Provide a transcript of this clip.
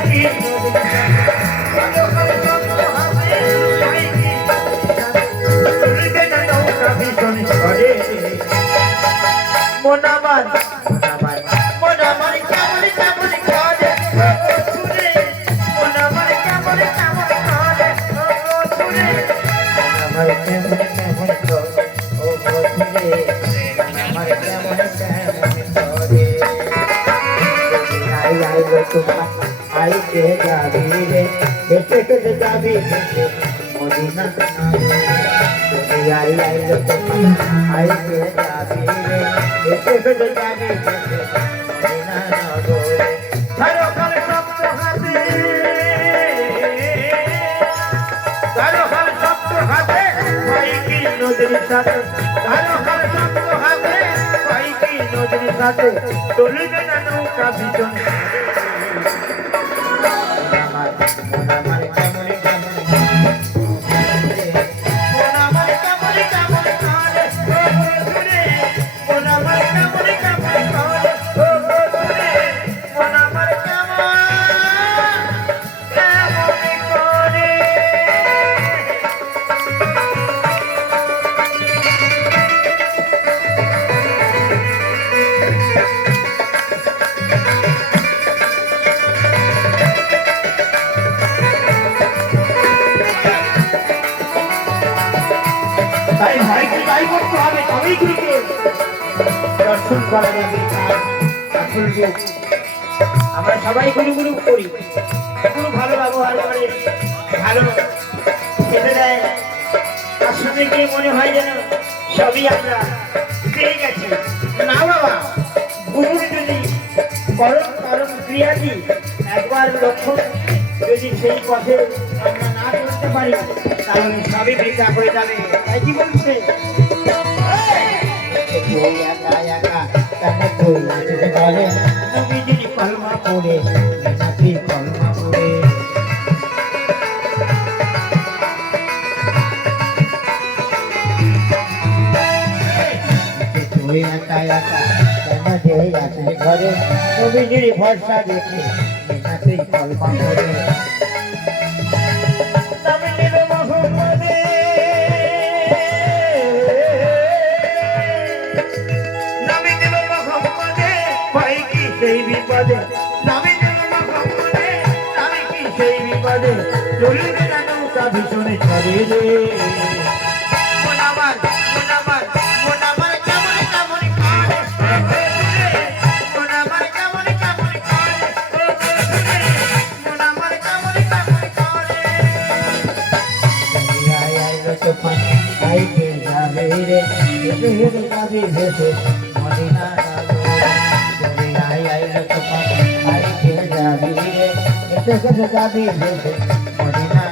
কি ভালো করে স্বপ্ন হবে ভাই কি চলবে না নৌকা ভীষণ ঝড়ে মন আমার কেমন কেমন করে শুনে মন আমার কেমন কেমন করে শুনে আমার কেমন কেমন করে ও শুনে আমার কেমন কেমন করে আইলো তোমার আইতে যাবি রে হেঁটে হেঁটে যাবি হেঁটে মদিনা আইলো তোমার আইতে যাবি রে হেঁটে হেঁটে যাবি হেঁটে মদিনা নগরে ধারকাল শব্দ হাতে ধারকাল শব্দ হাতে ভাই কি নদীর সাথে ধারকাল শব্দ হাতে ভাই কি নদীর সাথে চলবে না নৌকা ভীষণ তাই ভাইকে তাই করতে হবে তবেই গুরুকে দর্শন করা যাবে আসল রূপ আমরা সবাই গুরু গুরু করি গুরু ভালো ব্যবহার করে ভালো খেতে দেয় তার সঙ্গে গিয়ে মনে হয় যেন সবই আমরা পেয়ে গেছি না বাবা গুরুর যদি করণ কারণ ক্রিয়াটি একবার লক্ষ্য যদি সেই পথে আমরা না করতে পারি তাহলে সবই বৃথা হয়ে যাবে তাই কি বলছে কলমা পড়ে কলমা পড়ে ঘরে নবীজির ভরসা দেখে কলমা পড়ে সেই বিপদে নামে আমি কি সেই বিপদে চলবে না নৌকা ভীষণে ছড়ে রে মন আমার কেমন কেমন করে মন আমার কেমন কেমন করে মন আমার কেমন কেমন করে আইলো তো আইতে যাবে রে হেঁটে যাবে হেঁটে মদিনা যাবি মদিনা